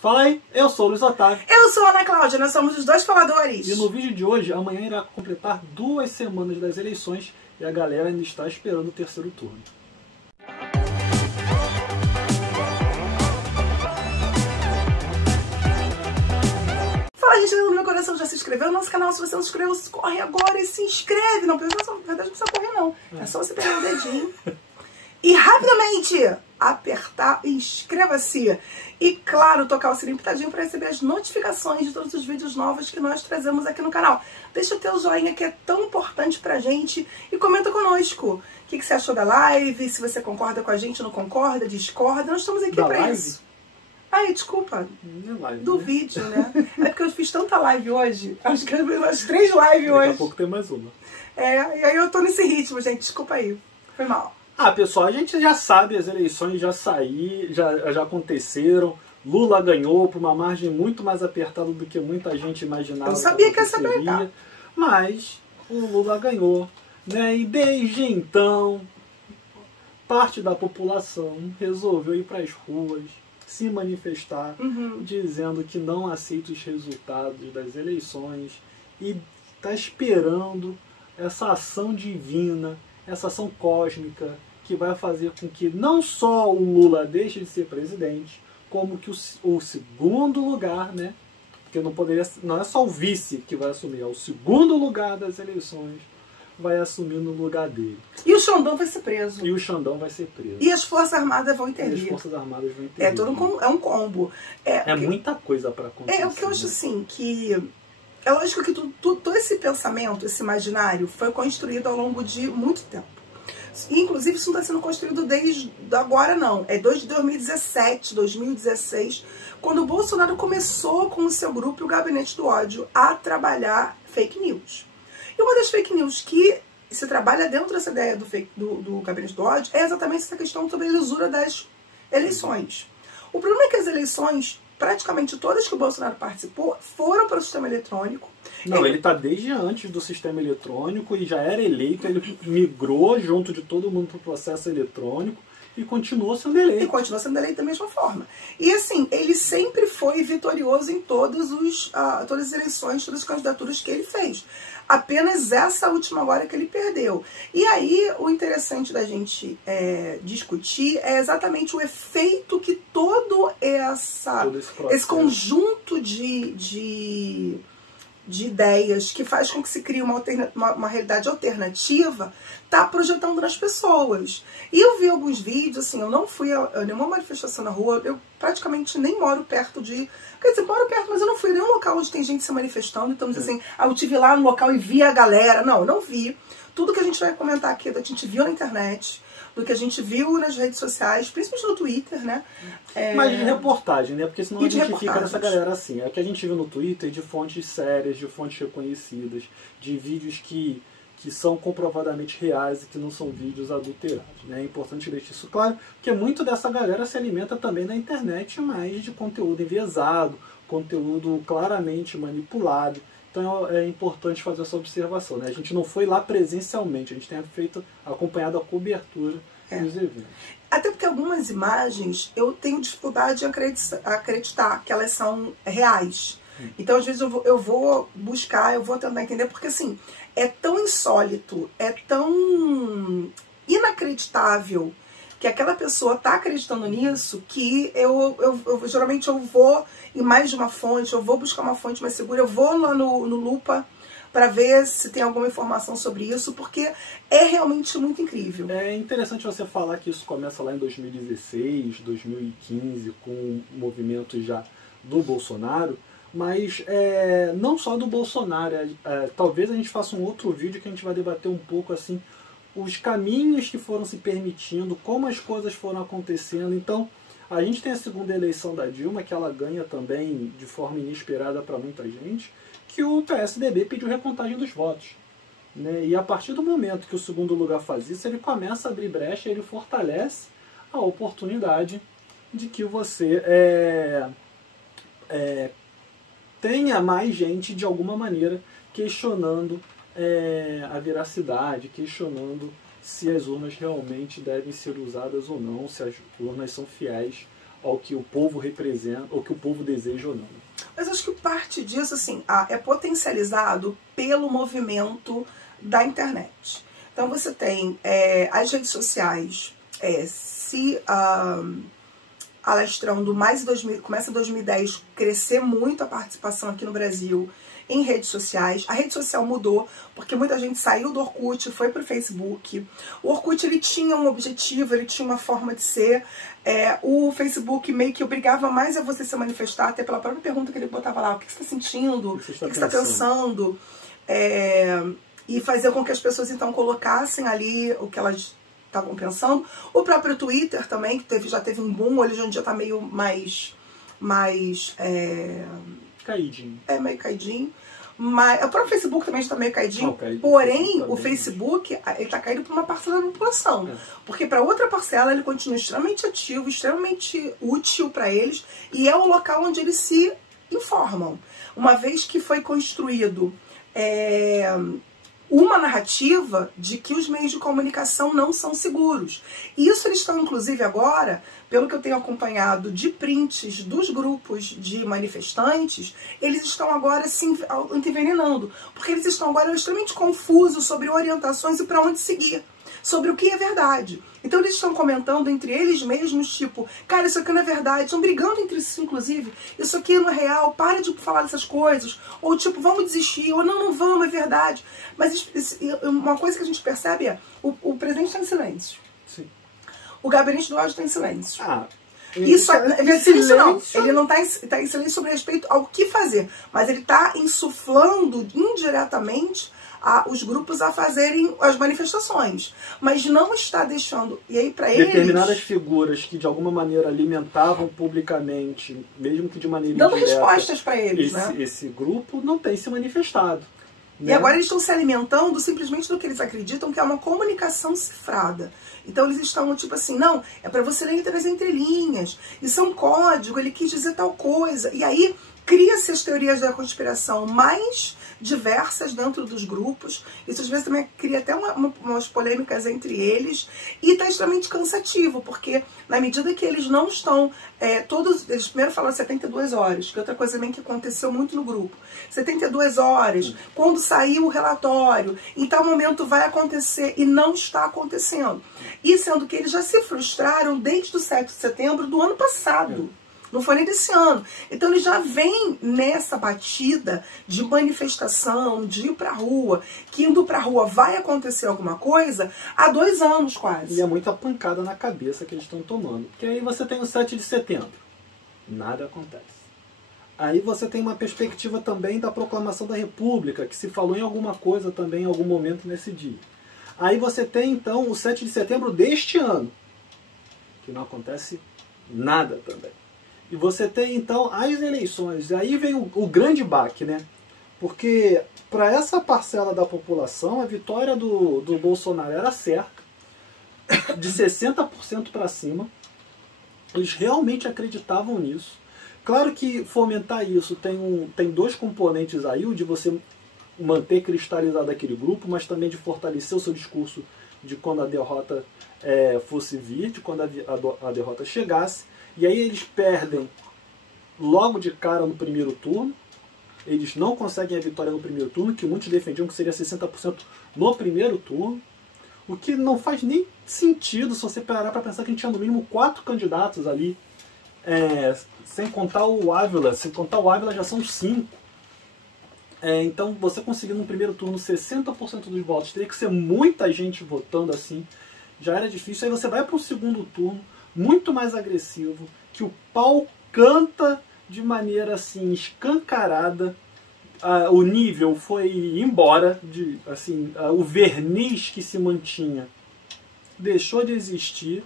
Fala aí, eu sou o Luiz Otávio. Eu sou a Ana Cláudia, nós somos os dois faladores. E no vídeo de hoje, amanhã irá completar 2 semanas das eleições e a galera ainda está esperando o terceiro turno. Fala, gente, no meu coração, já se inscreveu no nosso canal? Se você não se inscreveu, corre agora e se inscreve. Não precisa, na verdade, não precisa correr, não. É só você pegar o dedinho e rapidamente apertar inscreva-se. E, claro, tocar o sininho pitadinho para receber as notificações de todos os vídeos novos que nós trazemos aqui no canal. Deixa o teu joinha, que é tão importante pra gente, e comenta conosco. O que você achou da live, se você concorda com a gente, não concorda, discorda. Nós estamos aqui pra isso. Ai, desculpa. Live, do vídeo, né? É porque eu fiz tanta live hoje. Acho que umas 3 lives hoje. Daqui a pouco tem mais uma. E aí eu tô nesse ritmo, gente. Desculpa aí. Foi mal. Pessoal, a gente já sabe, as eleições já aconteceram. Lula ganhou por uma margem muito mais apertada do que muita gente imaginava. Eu sabia que ia se apertar. Mas o Lula ganhou, né? E desde então, parte da população resolveu ir para as ruas, se manifestar, dizendo que não aceita os resultados das eleições e está esperando essa ação divina, essa ação cósmica, que vai fazer com que não só o Lula deixe de ser presidente, como que o segundo lugar, né? Porque não é só o vice que vai assumir, é o segundo lugar das eleições, vai assumir no lugar dele. E o Xandão vai ser preso. E o Xandão vai ser preso. E as Forças Armadas vão intervir. E as Forças Armadas vão intervir. É um combo. Muita coisa para acontecer. O que eu acho, assim, que... É lógico que todo esse pensamento, esse imaginário, foi construído ao longo de muito tempo. E, inclusive, isso não está sendo construído desde agora, não. É desde 2017, 2016, quando o Bolsonaro começou com o seu grupo, o Gabinete do Ódio, a trabalhar fake news. E uma das fake news que se trabalha dentro dessa ideia do Gabinete do Ódio é exatamente essa questão sobre a lisura das eleições. O problema é que as eleições, praticamente todas que o Bolsonaro participou, foram para o sistema eletrônico. Não, ele está desde antes do sistema eletrônico e já era eleito, ele migrou junto de todo mundo para o processo eletrônico e continuou sendo eleito. E continuou sendo eleito da mesma forma. E assim, ele sempre foi vitorioso em todas as eleições, todas as candidaturas que ele fez. Apenas essa última agora que ele perdeu. E aí, o interessante da gente discutir é exatamente o efeito que todo esse conjunto de ideias que faz com que se crie uma realidade alternativa tá projetando nas pessoas. E eu vi alguns vídeos, assim, eu não fui a nenhuma manifestação na rua, eu praticamente nem moro perto de... Quer dizer, moro perto, mas eu não fui a nenhum local onde tem gente se manifestando, então diz assim, eu estive lá no local e vi a galera. Não, eu não vi. Tudo que a gente vai comentar aqui, a gente viu na internet, do que a gente viu nas redes sociais, principalmente no Twitter, né? Mas de reportagem, né? Porque senão a gente fica nessa galera assim. É o que a gente viu no Twitter de fontes sérias, de fontes reconhecidas, de vídeos que são comprovadamente reais e que não são vídeos adulterados, né? É importante deixar isso claro, porque muito dessa galera se alimenta também na internet, mas de conteúdo enviesado, conteúdo claramente manipulado. Então é importante fazer essa observação, né? A gente não foi lá presencialmente, a gente tem acompanhado a cobertura dos eventos. Até porque algumas imagens eu tenho dificuldade em acreditar que elas são reais. Então, às vezes, eu vou buscar, eu vou tentar entender, porque assim, é tão insólito, é tão inacreditável que aquela pessoa está acreditando nisso, que geralmente eu vou em mais de uma fonte, eu vou buscar uma fonte mais segura, eu vou lá no Lupa para ver se tem alguma informação sobre isso, porque é realmente muito incrível. É interessante você falar que isso começa lá em 2016, 2015, com o movimento já do Bolsonaro, mas não só do Bolsonaro, talvez a gente faça um outro vídeo que a gente vai debater um pouco assim, os caminhos que foram se permitindo, como as coisas foram acontecendo. Então, a gente tem a segunda eleição da Dilma, que ela ganha também de forma inesperada para muita gente, que o PSDB pediu recontagem dos votos, né? E a partir do momento que o segundo lugar faz isso, ele começa a abrir brecha, ele fortalece a oportunidade de que você tenha mais gente, de alguma maneira, questionando a veracidade, questionando se as urnas realmente devem ser usadas ou não, se as urnas são fiéis ao que o povo representa, ou que o povo deseja ou não. Mas acho que parte disso assim, é potencializado pelo movimento da internet. Então você tem as redes sociais se alastrando mais em começa em 2010, crescer muito a participação aqui no Brasil em redes sociais. A rede social mudou, porque muita gente saiu do Orkut, foi para o Facebook. O Orkut, ele tinha um objetivo, ele tinha uma forma de ser. O Facebook meio que obrigava mais a você se manifestar, até pela própria pergunta que ele botava lá, o que você está sentindo, o que você está pensando. E fazer com que as pessoas, então, colocassem ali o que elas estavam pensando. O próprio Twitter também, que já teve um boom, hoje em dia está meio mais caidinho. Meio caidinho. Mas o próprio Facebook também está meio caidinho. Caído, porém, o Facebook está caído para uma parcela da população. Porque para outra parcela ele continua extremamente ativo, extremamente útil para eles, e é o local onde eles se informam. Uma vez que foi construído uma narrativa de que os meios de comunicação não são seguros. E isso eles estão, inclusive, agora, pelo que eu tenho acompanhado de prints dos grupos de manifestantes, eles estão agora se envenenando, porque eles estão agora extremamente confusos sobre orientações e para onde seguir, sobre o que é verdade. Então eles estão comentando entre eles mesmos, tipo, cara, isso aqui não é verdade, estão brigando entre si, inclusive, isso aqui não é real, para de falar dessas coisas, ou tipo, vamos desistir, ou não vamos, é verdade. Mas uma coisa que a gente percebe o presidente está em silêncio. Sim. O gabinete do ódio está em silêncio. Isso silêncio não. Ele não está em silêncio sobre respeito ao que fazer, mas ele está insuflando indiretamente os grupos a fazerem as manifestações, mas não está deixando, e aí para eles... Determinadas figuras que de alguma maneira alimentavam publicamente, mesmo que de maneira dando indireta, respostas para eles, esse grupo não tem se manifestado. E agora eles estão se alimentando simplesmente do que eles acreditam que é uma comunicação cifrada. Então eles estão tipo assim, não, é para você ler entre as entrelinhas, isso é um código, ele quis dizer tal coisa. E aí cria-se as teorias da conspiração mais diversas dentro dos grupos. Isso às vezes também cria até umas polêmicas entre eles. E está extremamente cansativo, porque na medida que eles não estão... eles primeiro falaram 72 horas, que é outra coisa também que aconteceu muito no grupo. 72 horas, quando sair o relatório, em tal momento vai acontecer, e não está acontecendo. E sendo que eles já se frustraram desde o 7 de setembro do ano passado. Não foi nem desse ano. Então ele já vem nessa batida de manifestação, de ir pra rua, que indo pra rua vai acontecer alguma coisa há 2 anos quase. E é muita pancada na cabeça que eles estão tomando. Porque aí você tem o 7 de setembro. Nada acontece. Aí você tem uma perspectiva também da proclamação da República, que se falou em alguma coisa também em algum momento nesse dia. Aí você tem então o 7 de setembro deste ano, que não acontece nada também. E você tem, então, as eleições. E aí vem o grande baque, né? Porque, para essa parcela da população, a vitória do Bolsonaro era certa, de 60% para cima. Eles realmente acreditavam nisso. Claro que fomentar isso tem 2 componentes aí, o de você manter cristalizado aquele grupo, mas também de fortalecer o seu discurso de quando a derrota fosse vir, de quando a derrota chegasse. E aí eles perdem logo de cara no primeiro turno. Eles não conseguem a vitória no primeiro turno, que muitos defendiam que seria 60% no primeiro turno. O que não faz nem sentido se você parar para pensar que a gente tinha no mínimo 4 candidatos ali. Sem contar o Ávila. Sem contar o Ávila já são 5. Então você conseguindo no primeiro turno 60% dos votos, teria que ser muita gente votando assim. Já era difícil. Aí você vai para o segundo turno, muito mais agressivo, que o pau canta de maneira assim escancarada, o nível foi embora, o verniz que se mantinha deixou de existir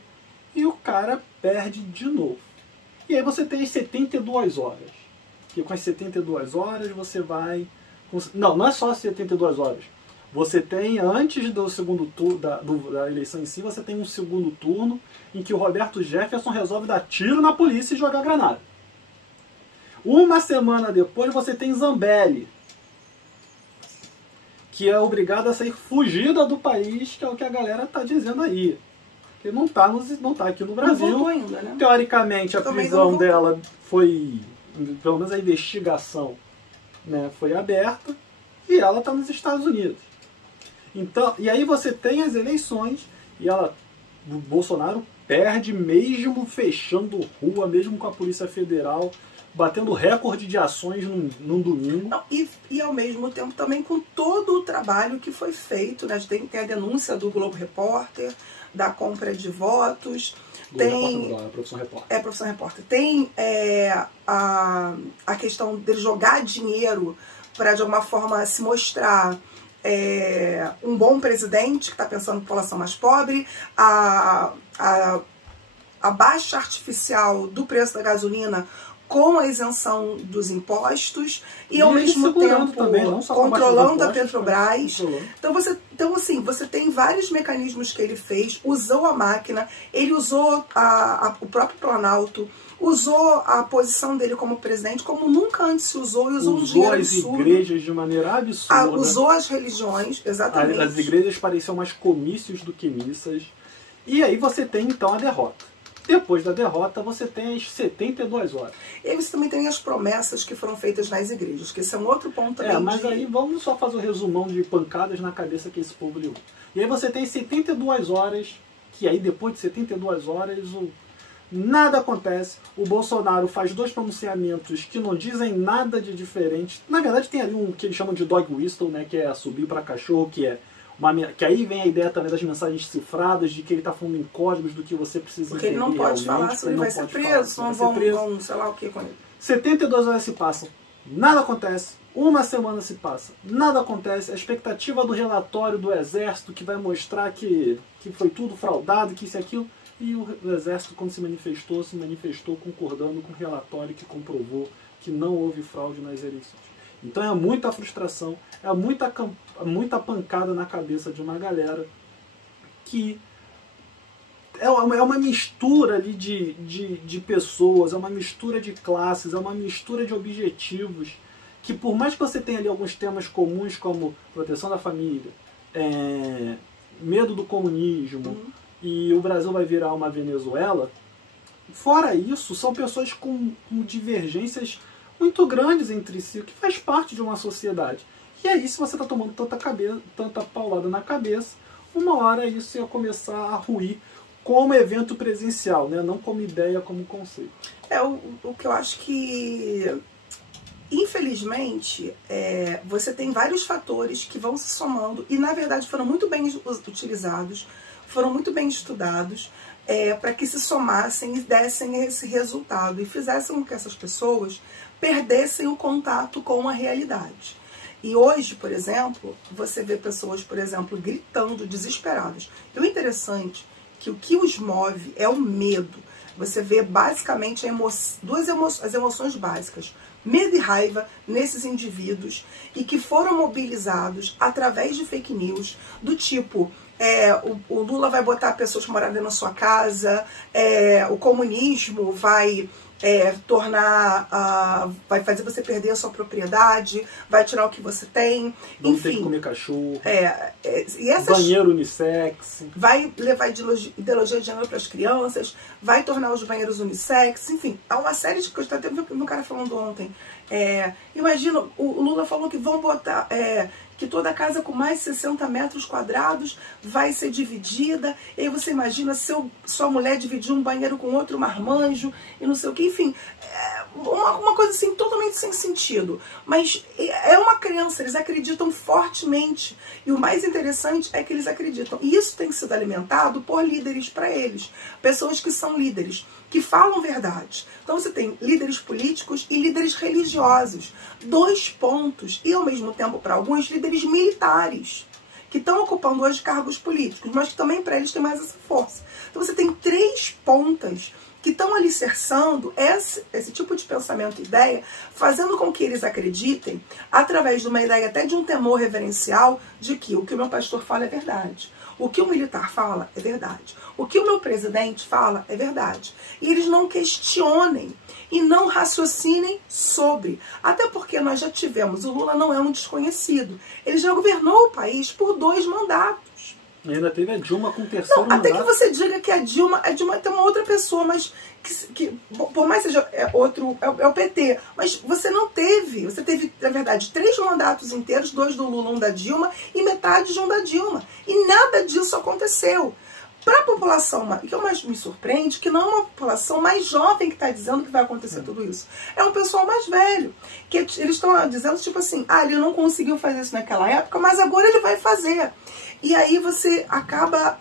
e o cara perde de novo. E aí você tem as 72 horas, que com as 72 horas você vai... Não é só as 72 horas. Você tem, antes do segundo turno, da eleição em si, você tem um segundo turno em que o Roberto Jefferson resolve dar tiro na polícia e jogar granada. Uma semana depois você tem Zambelli, que é obrigado a sair fugida do país, que é o que a galera está dizendo aí. Porque não tá aqui no Brasil. Não voltou ainda, né? Teoricamente, a prisão dela foi, pelo menos a investigação, né, foi aberta, e ela está nos Estados Unidos. Então, e aí você tem as eleições, e o Bolsonaro perde mesmo fechando rua, mesmo com a Polícia Federal, batendo recorde de ações num domingo. Não, e ao mesmo tempo também com todo o trabalho que foi feito, né? Tem a denúncia do Globo Repórter, da compra de votos. Tem a Profissão Repórter. É, Profissão Repórter. Tem a questão de jogar dinheiro para, de alguma forma, se mostrar um bom presidente que está pensando na população mais pobre, a baixa artificial do preço da gasolina com a isenção dos impostos e ao mesmo tempo também, controlando a Petrobras. Então, assim, você tem vários mecanismos que ele fez, usou a máquina, ele usou o próprio Planalto, usou a posição dele como presidente como nunca antes se usou, e usou um dinheiro absurdo. Usou as igrejas de maneira absurda. Usou as religiões, exatamente. As igrejas pareciam mais comícios do que missas. E aí você tem, então, a derrota. Depois da derrota, você tem as 72 horas. E aí você também tem as promessas que foram feitas nas igrejas, que esse é um outro ponto também. Mas aí vamos só fazer o resumão de pancadas na cabeça que esse povo levou. E aí você tem 72 horas, que aí depois de 72 horas, nada acontece. O Bolsonaro faz 2 pronunciamentos que não dizem nada de diferente. Na verdade tem ali um que eles chamam de dog whistle, né, que é subir para cachorro, que aí vem a ideia também das mensagens cifradas, de que ele está falando em códigos do que você precisa porque entender. Porque ele não pode falar, se ele vai ser preso, não vão, sei lá o que com ele. 72 horas se passam, nada acontece. Uma semana se passa, nada acontece. A expectativa do relatório do Exército, que vai mostrar que foi tudo fraudado, que isso e aquilo. E o Exército, quando se manifestou concordando com o relatório que comprovou que não houve fraude nas eleições. Então é muita frustração, é muita pancada na cabeça de uma galera que é uma mistura ali de pessoas, é uma mistura de classes, é uma mistura de objetivos, que por mais que você tenha ali alguns temas comuns como proteção da família, medo do comunismo, e o Brasil vai virar uma Venezuela, fora isso, são pessoas com divergências muito grandes entre si, o que faz parte de uma sociedade. E aí, se você está tomando tanta paulada na cabeça, uma hora isso ia começar a ruir como evento presencial, né? Não como ideia, como conceito. O que eu acho que, infelizmente, você tem vários fatores que vão se somando e, na verdade, foram muito bem utilizados, foram muito bem estudados, para que se somassem e dessem esse resultado e fizessem com que essas pessoas perdessem o contato com a realidade. E hoje, por exemplo, você vê pessoas, por exemplo, gritando, desesperadas. E o interessante é que o que os move é o medo. Você vê basicamente as emoções básicas, medo e raiva nesses indivíduos, e que foram mobilizados através de fake news, do tipo, o Lula vai botar pessoas morando na sua casa, o comunismo vai vai fazer você perder a sua propriedade, vai tirar o que você tem, não enfim. Tem que comer cachorro, e banheiro unissex. Vai levar ideologia de gênero para as crianças, vai tornar os banheiros unissex, enfim, há uma série de coisas. Até um cara falando ontem, imagina, o Lula falou que vão botar, que toda casa com mais de 60 metros quadrados vai ser dividida, e aí você imagina sua mulher dividir um banheiro com outro marmanjo, e não sei o que, enfim, uma coisa assim totalmente sem sentido, mas é uma crença, eles acreditam fortemente, e o mais interessante é que eles acreditam, e isso tem sido alimentado por líderes para eles, pessoas que são líderes, que falam verdade. Então você tem líderes políticos e líderes religiosos, 2 pontos, e ao mesmo tempo para alguns líderes militares, que estão ocupando hoje cargos políticos, mas que também para eles tem mais essa força. Então você tem 3 pontas que estão alicerçando esse tipo de pensamento e ideia, fazendo com que eles acreditem, através de uma ideia até de um temor reverencial, de que o que o meu pastor fala é verdade. O que o militar fala é verdade. O que o meu presidente fala é verdade. E eles não questionem e não raciocinem sobre. Até porque nós já tivemos, o Lula não é um desconhecido. Ele já governou o país por 2 mandatos. E ainda teve a Dilma com o terceiro Não, até mandato. que você diga que a Dilma tem uma outra pessoa, mas que por mais seja outro, é o PT. Mas você não teve. Você teve, na verdade, 3 mandatos inteiros, 2 do Lula, 1 da Dilma, e metade de 1 da Dilma. E nada disso aconteceu. Para a população, o que mais me surpreende, que não é uma população mais jovem que está dizendo que vai acontecer tudo isso. É um pessoal mais velho. Que eles estão dizendo, tipo assim, ele não conseguiu fazer isso naquela época, mas agora ele vai fazer. E aí você acaba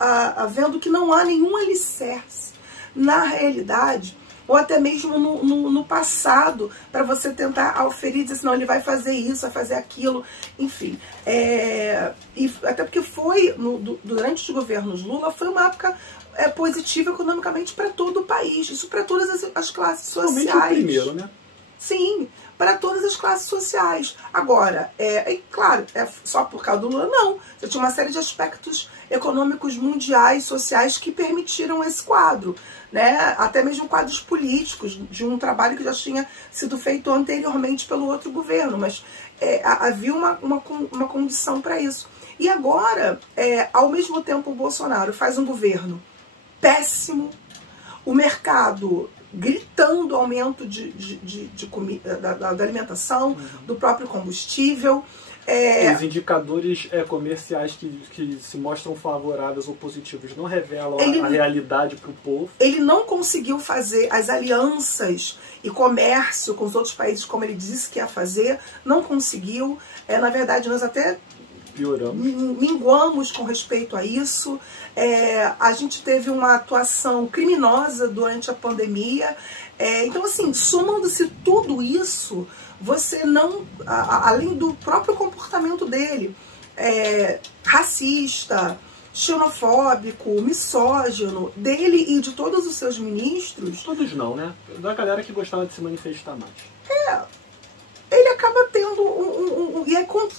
vendo que não há nenhum alicerce na realidade, ou até mesmo no passado, para você tentar auferir, dizer assim, não, ele vai fazer isso, vai fazer aquilo, enfim. E até porque durante os governos Lula, foi uma época positiva economicamente para todo o país, isso para todas as classes sociais. Somente o primeiro, né? Sim, para todas as classes sociais. Agora, claro, só por causa do Lula, não. Você tinha uma série de aspectos econômicos mundiais, sociais, que permitiram esse quadro, né? Até mesmo quadros políticos, de um trabalho que já tinha sido feito anteriormente pelo outro governo, mas havia uma condição para isso. E agora, ao mesmo tempo, o Bolsonaro faz um governo péssimo, o mercado gritando aumento da alimentação, do próprio combustível. Os indicadores comerciais que se mostram favoráveis ou positivos não revelam a realidade para o povo. Ele não conseguiu fazer as alianças e comércio com os outros países como ele disse que ia fazer, não conseguiu. Na verdade, nós até minguamos com respeito a isso. A gente teve uma atuação criminosa durante a pandemia. Então, assim, somando-se tudo isso, você não, além do próprio comportamento dele, racista, xenofóbico, misógino, dele e de todos os seus ministros... Todos não, né? Da galera que gostava de se manifestar mais. Ele acaba tendo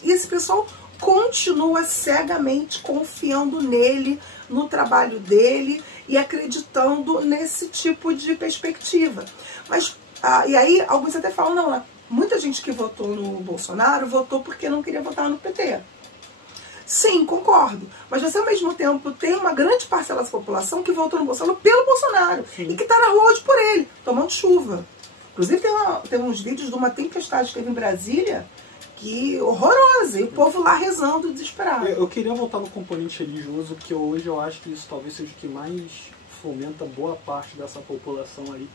e esse pessoal continua cegamente confiando nele, no trabalho dele e acreditando nesse tipo de perspectiva. Mas, e aí alguns até falam, não, muita gente que votou no Bolsonaro votou porque não queria votar no PT. Sim, concordo. Mas você, ao mesmo tempo, tem uma grande parcela da população que votou no Bolsonaro pelo Bolsonaro. Sim. E que está na rua hoje por ele, tomando chuva. Inclusive tem uns vídeos de uma tempestade que teve em Brasília, que horrorosa, e o povo lá rezando, desesperado. Eu queria voltar no componente religioso, que hoje eu acho que isso talvez seja o que mais fomenta boa parte dessa população aí,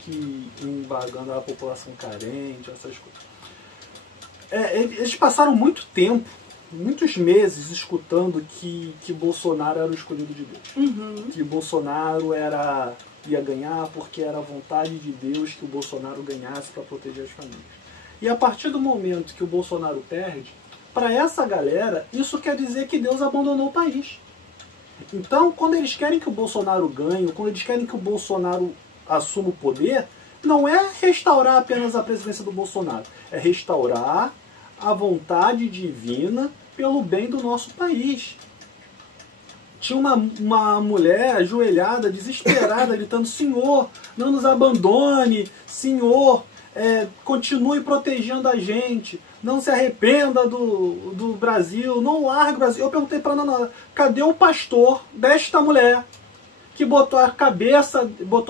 que embagando a população carente, essas coisas. Eles passaram muito tempo, muitos meses, escutando que Bolsonaro era o escolhido de Deus. Uhum. Que Bolsonaro ia ganhar porque era a vontade de Deus que o Bolsonaro ganhasse para proteger as famílias. E a partir do momento que o Bolsonaro perde, para essa galera, isso quer dizer que Deus abandonou o país. Então, quando eles querem que o Bolsonaro ganhe, quando eles querem que o Bolsonaro assuma o poder, não é restaurar apenas a presidência do Bolsonaro, é restaurar a vontade divina pelo bem do nosso país. Tinha uma mulher ajoelhada, desesperada, gritando, Senhor, não nos abandone, Senhor, continue protegendo a gente, não se arrependa do Brasil, não largue o Brasil. Eu perguntei para Ana, cadê o pastor desta mulher que botou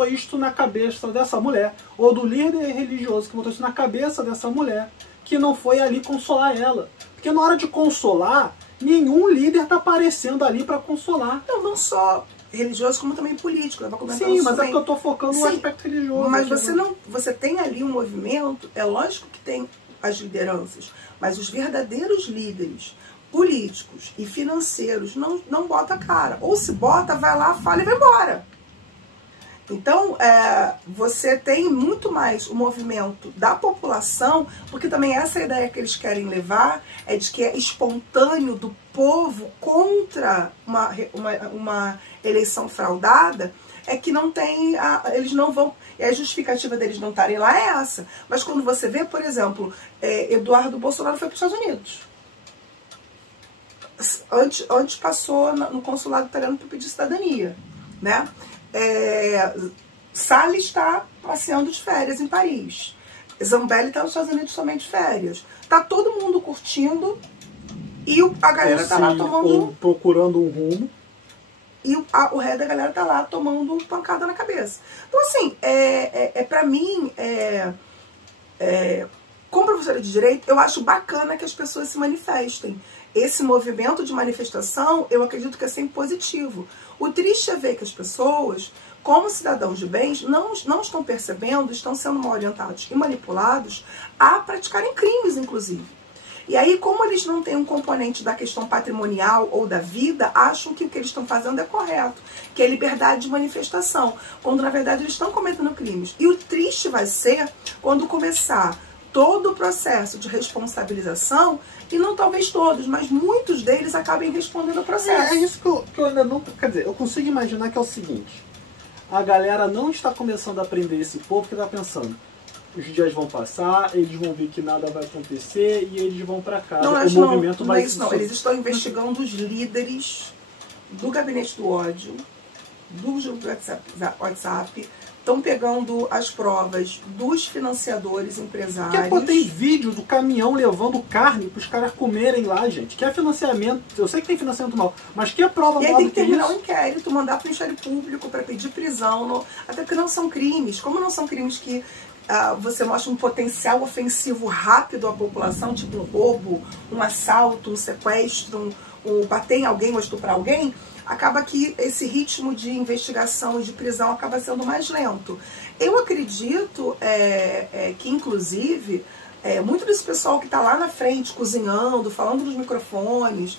isto na cabeça dessa mulher, ou do líder religioso que botou isso na cabeça dessa mulher, que não foi ali consolar ela? Porque na hora de consolar, nenhum líder está aparecendo ali para consolar. Não só religioso, como também político. Sim, mas é que eu estou focando no aspecto religioso. Mas você tem ali um movimento, é lógico que tem as lideranças, mas os verdadeiros líderes políticos e financeiros não bota a cara. Ou se bota, vai lá, fala e vai embora. Então, você tem muito mais o movimento da população, porque também essa ideia que eles querem levar é de que é espontâneo do povo contra uma eleição fraudada, é que não tem, eles não vão, e a justificativa deles não estarem lá é essa. Mas quando você vê, por exemplo, Eduardo Bolsonaro foi para os Estados Unidos. Antes passou no consulado italiano para pedir cidadania, né? Salles está passeando de férias em Paris. Zambelli está nos Estados Unidos também de férias. Tá todo mundo curtindo E a galera tá lá tomando... procurando um rumo. E o resto da galera tá lá tomando pancada na cabeça. Então, assim, pra mim, como professora de Direito, eu acho bacana que as pessoas se manifestem. Esse movimento de manifestação, eu acredito que é sempre positivo. O triste é ver que as pessoas, como cidadãos de bens, não estão percebendo, estão sendo mal orientados e manipulados a praticarem crimes, inclusive. E aí, como eles não têm um componente da questão patrimonial ou da vida, acham que o que eles estão fazendo é correto, que é liberdade de manifestação, quando na verdade eles estão cometendo crimes. E o triste vai ser quando começar todo o processo de responsabilização, e não talvez todos, mas muitos deles acabem respondendo ao processo. É isso que eu ainda não... Quer dizer, eu consigo imaginar que é o seguinte: a galera não está começando a aprender esse povo que está pensando, os dias vão passar, eles vão ver que nada vai acontecer e eles vão para casa. Não, o movimento vai... Não é isso, não. Eles estão investigando os líderes do gabinete do ódio, do grupo WhatsApp, estão pegando as provas dos financiadores, empresários. Porque tem vídeo do caminhão levando carne para os caras comerem lá, gente. Que é financiamento. Eu sei que tem financiamento mal, mas que é prova mal. E aí tem que terminar o inquérito, mandar para o Ministério Público para pedir prisão. Até porque não são crimes. Como não são crimes que você mostra um potencial ofensivo rápido à população, tipo um roubo, um assalto, um sequestro, um bater em alguém ou estuprar alguém, acaba que esse ritmo de investigação e de prisão acaba sendo mais lento. Eu acredito que, inclusive, muito desse pessoal que está lá na frente, cozinhando, falando nos microfones,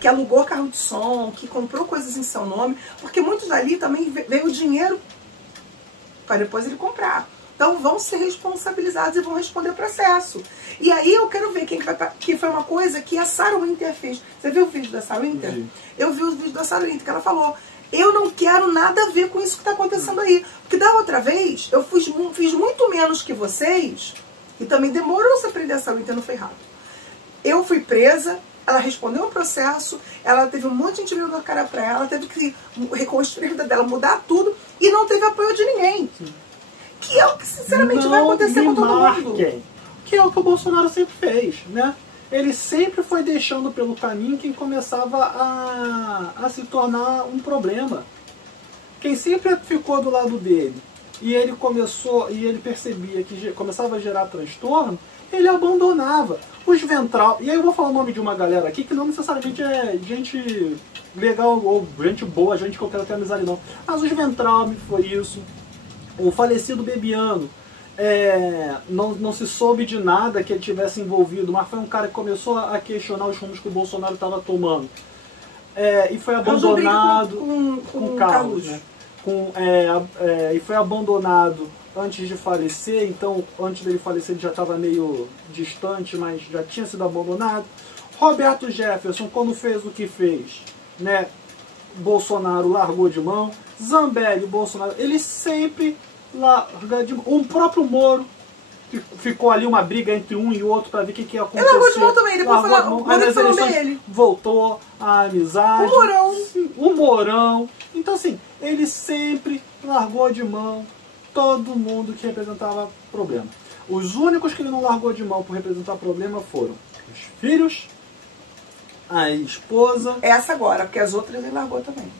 que alugou carro de som, que comprou coisas em seu nome, porque muitos dali também veio o dinheiro para depois ele comprar. Então vão ser responsabilizados e vão responder o processo. E aí eu quero ver que foi uma coisa que a Sarah Winter fez. Você viu o vídeo da Sarah Winter? Sim. Eu vi o vídeo da Sarah Winter, que ela falou: eu não quero nada a ver com isso que está acontecendo aí. Porque da outra vez, eu fiz muito menos que vocês, e também demorou se prender a Sarah Winter, não foi rápido. Eu fui presa, ela respondeu ao processo, ela teve um monte de gente virando a cara pra ela teve que reconstruir a vida dela, mudar tudo, e não teve apoio de ninguém. Sim. Que é o que sinceramente não vai acontecer com todo mundo. Que é o que o Bolsonaro sempre fez, né? Ele sempre foi deixando pelo caminho quem começava a se tornar um problema. Quem sempre ficou do lado dele e ele percebia que começava a gerar transtorno, ele abandonava. Os Ventral, e aí eu vou falar o nome de uma galera aqui que não necessariamente é gente legal ou gente boa, gente que eu quero ter amizade não. Mas os Ventral foi isso. O falecido Bebiano, não se soube de nada que ele tivesse envolvido, mas foi um cara que começou a questionar os rumos que o Bolsonaro estava tomando. E foi abandonado com o Carlos, né? E foi abandonado antes de falecer, então antes dele falecer ele já estava meio distante, mas já tinha sido abandonado. Roberto Jefferson, quando fez o que fez, né? Bolsonaro largou de mão. Zambelli, Bolsonaro, ele sempre larga de mão. O próprio Moro, que ficou ali uma briga entre um e outro para ver o que ia acontecer. Ele largou de mão também, depois ele voltou a amizade. O Mourão. Então assim, ele sempre largou de mão todo mundo que representava problema. Os únicos que ele não largou de mão por representar problema foram os filhos, a esposa... Essa agora, porque as outras ele largou também.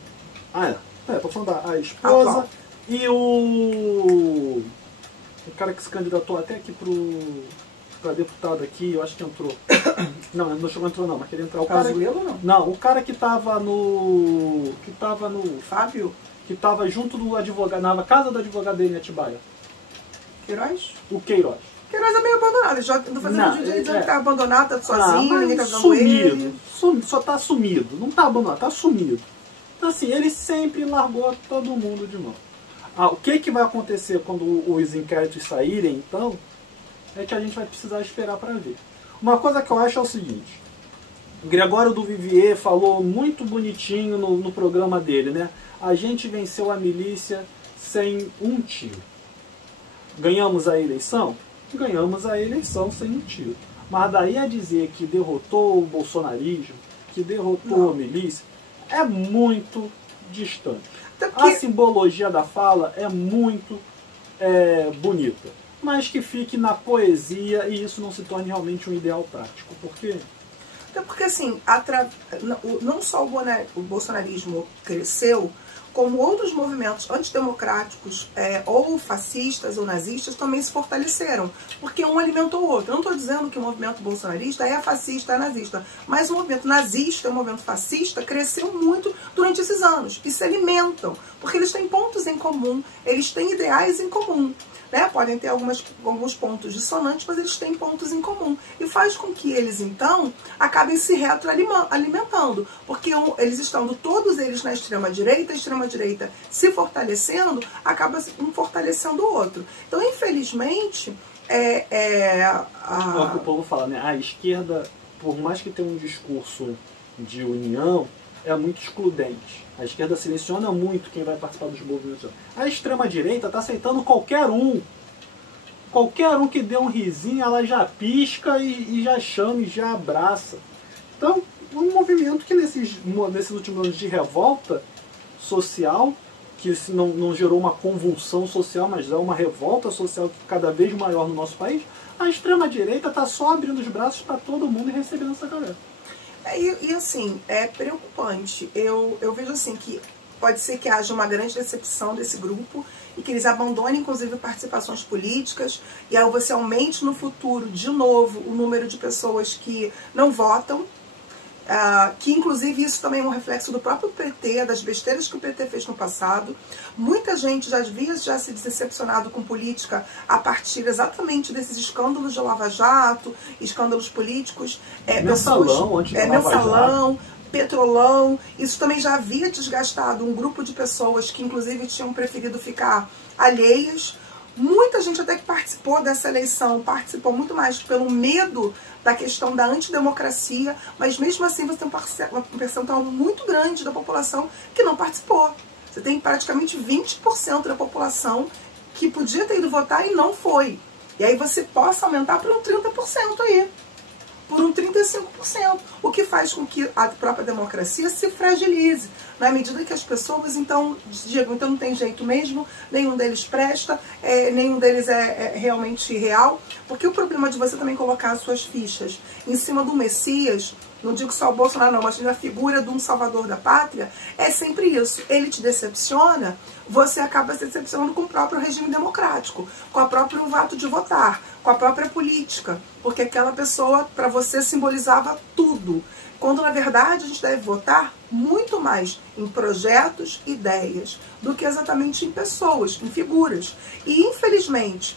Tô falando a esposa atual. E o cara que se candidatou até aqui pra deputado aqui, eu acho que entrou. Não chegou a entrar não, mas queria entrar. O cara, não, o cara que tava no Fábio? Que tava junto do advogado, na casa do advogado dele em Atibaia. Queiroz? O Queiroz. Queiroz é meio abandonado, ele já não fazendo vídeo dizendo que tá abandonado, tá sozinho, ninguém tá dando ele. Só tá sumido, não tá abandonado, tá sumido. Então assim, ele sempre largou todo mundo de mão. O que vai acontecer quando os inquéritos saírem, então, é que a gente vai precisar esperar para ver. Uma coisa que eu acho é o seguinte: Gregório do Vivier falou muito bonitinho no programa dele, né? A gente venceu a milícia sem um tiro. Ganhamos a eleição? Ganhamos a eleição sem um tiro. Mas daí a dizer que derrotou o bolsonarismo, que derrotou a milícia, é muito distante. A simbologia da fala é muito bonita, mas que fique na poesia e isso não se torne realmente um ideal prático. Por quê? É porque, assim, não só o bolsonarismo cresceu, como outros movimentos antidemocráticos, ou fascistas ou nazistas, também se fortaleceram, porque um alimentou o outro. Eu não estou dizendo que o movimento bolsonarista é fascista, é nazista, mas o movimento nazista, o movimento fascista, cresceu muito durante esses anos, e se alimentam, porque eles têm pontos em comum, eles têm ideais em comum. Né? Podem ter alguns pontos dissonantes, mas eles têm pontos em comum. E faz com que eles, então, acabem se retroalimentando. Porque eles estando todos eles na extrema-direita, a extrema-direita se fortalecendo, acaba um fortalecendo o outro. Então, infelizmente, É o que o povo fala, né? A esquerda, por mais que tenha um discurso de união, é muito excludente. A esquerda seleciona muito quem vai participar dos movimentos. A extrema-direita está aceitando qualquer um. Qualquer um que dê um risinho, ela já pisca e já chama e já abraça. Então, um movimento que nesses últimos anos de revolta social, que não gerou uma convulsão social, mas é uma revolta social cada vez maior no nosso país, a extrema-direita está só abrindo os braços para todo mundo e recebendo essa galera. E assim, é preocupante. Eu vejo assim que pode ser que haja uma grande decepção desse grupo e que eles abandonem, inclusive, participações políticas, e aí você aumente no futuro, de novo, o número de pessoas que não votam, que inclusive isso também é um reflexo do próprio PT, das besteiras que o PT fez no passado. Muita gente já havia se decepcionado com política a partir exatamente desses escândalos de Lava Jato, escândalos políticos, mensalão, petrolão. Isso também já havia desgastado um grupo de pessoas que inclusive tinham preferido ficar alheias. Muita gente até que participou dessa eleição, participou muito mais pelo medo da questão da antidemocracia, mas mesmo assim você tem um percentual muito grande da população que não participou. Você tem praticamente 20% da população que podia ter ido votar e não foi. E aí você possa aumentar para um 30% aí, por um 35%, o que faz com que a própria democracia se fragilize, na medida que as pessoas, então, digam, então não tem jeito mesmo, nenhum deles presta, nenhum deles é realmente real, porque o problema de você também colocar as suas fichas em cima do Messias, não digo só o Bolsonaro não, mas na figura de um salvador da pátria, é sempre isso. Ele te decepciona, você acaba se decepcionando com o próprio regime democrático, com o próprio ato de votar, com a própria política, porque aquela pessoa para você simbolizava tudo, quando na verdade a gente deve votar muito mais em projetos, ideias, do que exatamente em pessoas, em figuras. E infelizmente,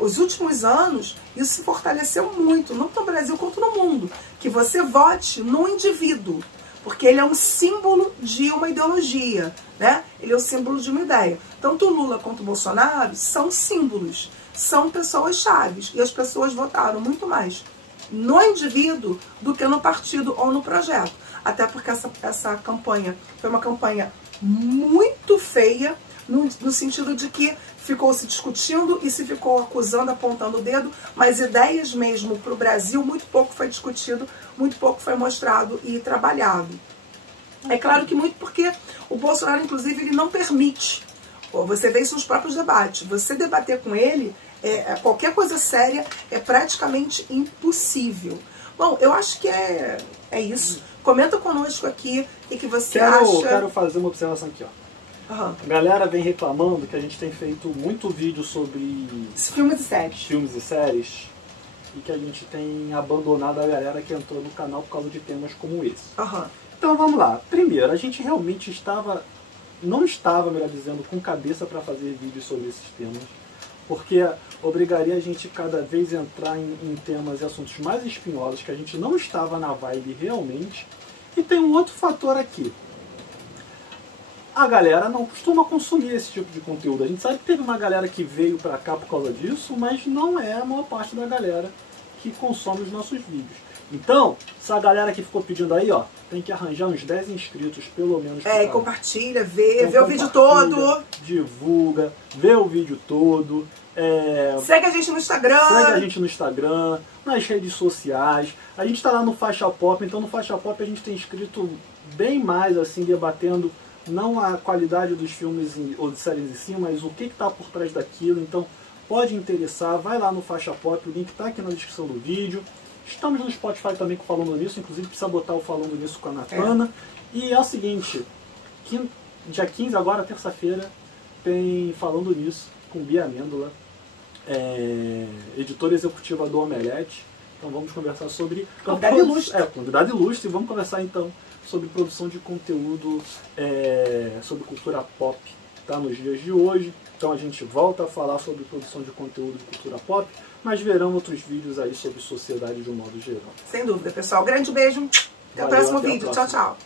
os últimos anos, isso se fortaleceu muito, não no Brasil quanto no mundo, que você vote no indivíduo, porque ele é um símbolo de uma ideologia, né? Ele é o símbolo de uma ideia. Tanto o Lula quanto o Bolsonaro são símbolos, são pessoas chaves, e as pessoas votaram muito mais no indivíduo do que no partido ou no projeto. Até porque essa campanha foi uma campanha muito feia, no sentido de que ficou se discutindo e se ficou acusando, apontando o dedo, mas ideias mesmo para o Brasil, muito pouco foi discutido, muito pouco foi mostrado e trabalhado. É claro que muito porque o Bolsonaro, inclusive, ele não permite. Você vê isso nos próprios debates. Você debater com ele, qualquer coisa séria, é praticamente impossível. Bom, eu acho que é isso. Comenta conosco aqui o que você acha. Quero fazer uma observação aqui, ó. Uhum. A galera vem reclamando que a gente tem feito muito vídeo sobre filmes e séries e que a gente tem abandonado a galera que entrou no canal por causa de temas como esse. Uhum. Então vamos lá. Primeiro, a gente realmente não estava, melhor dizendo, com cabeça para fazer vídeos sobre esses temas, porque obrigaria a gente cada vez a entrar em temas e assuntos mais espinhosos que a gente não estava na vibe realmente. E tem um outro fator aqui. A galera não costuma consumir esse tipo de conteúdo. A gente sabe que teve uma galera que veio pra cá por causa disso, mas não é a maior parte da galera que consome os nossos vídeos. Então, essa galera que ficou pedindo aí, ó, tem que arranjar uns 10 inscritos, pelo menos. E compartilha, vê o vídeo todo. Divulga, vê o vídeo todo. Segue a gente no Instagram. Nas redes sociais. A gente tá lá no Faixa Pop, então no Faixa Pop a gente tem inscrito bem mais, assim, debatendo não a qualidade dos filmes ou de séries em si, mas o que está por trás daquilo. Então, pode interessar, vai lá no Faixa Pop, o link está aqui na descrição do vídeo. Estamos no Spotify também com Falando Nisso, inclusive precisa botar o Falando Nisso com a Natana. E é o seguinte, dia 15 agora, terça-feira, tem Falando Nisso com Bia Amêndola, editora executiva do Omelete. Então vamos conversar sobre... Convidado ilustre. Convidado ilustre. Vamos conversar então sobre produção de conteúdo, sobre cultura pop, tá, nos dias de hoje. Então a gente volta a falar sobre produção de conteúdo de cultura pop, mas verão outros vídeos aí sobre sociedade de um modo geral. Sem dúvida, pessoal. Grande beijo. Até o próximo vídeo. Tchau, tchau.